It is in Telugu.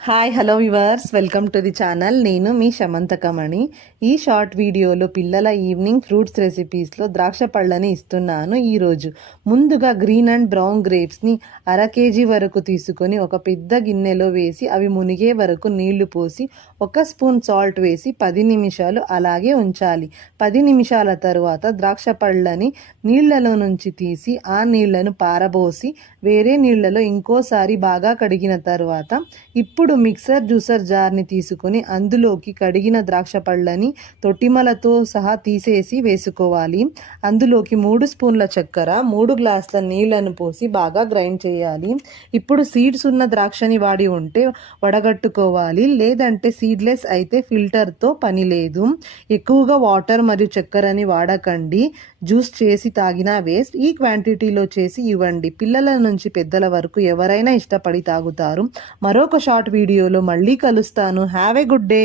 Hi hello viewers welcome to the channel. నేను మీ శమంతకమణి. ఈ షార్ట్ వీడియోలో పిల్లల ఈవినింగ్ ఫ్రూట్స్ రెసిపీస్లో ద్రాక్ష పళ్ళని ఇస్తున్నాను. ఈరోజు ముందుగా గ్రీన్ అండ్ బ్రౌన్ గ్రేప్స్ని 1/2 కేజీ వరకు తీసుకొని ఒక పెద్ద గిన్నెలో వేసి అవి మునిగే వరకు నీళ్లు పోసి 1 స్పూన్ సాల్ట్ వేసి 10 నిమిషాలు అలాగే ఉంచాలి. 10 నిమిషాల తరువాత ద్రాక్ష పళ్ళని నీళ్లలో నుంచి తీసి ఆ నీళ్లను పారబోసి వేరే నీళ్లలో ఇంకోసారి బాగా కడిగిన తర్వాత ఇప్పుడు మిక్సర్ జ్యూసర్ జార్ని తీసుకొని అందులోకి కడిగిన ద్రాక్ష పళ్ళని తొట్టిమలతో సహా తీసేసి వేసుకోవాలి. అందులోకి 3 స్పూన్ల చక్కెర, 3 గ్లాసుల నీళ్లను పోసి బాగా గ్రైండ్ చేయాలి. ఇప్పుడు సీడ్స్ ఉన్న ద్రాక్షని వాడి ఉంటే వడగట్టుకోవాలి, లేదంటే సీడ్లెస్ అయితే ఫిల్టర్తో పని లేదు. ఎక్కువగా వాటర్ మరియు చక్కెరని వాడకండి. జ్యూస్ చేసి తాగినా వేస్ట్. ఈ క్వాంటిటీలో చేసి ఇవ్వండి. పిల్లల నుంచి పెద్దల వరకు ఎవరైనా ఇష్టపడి తాగుతారు. మరొక షార్ట్ వీడియోలో మళ్ళీ కలుస్తాను. Have a good day.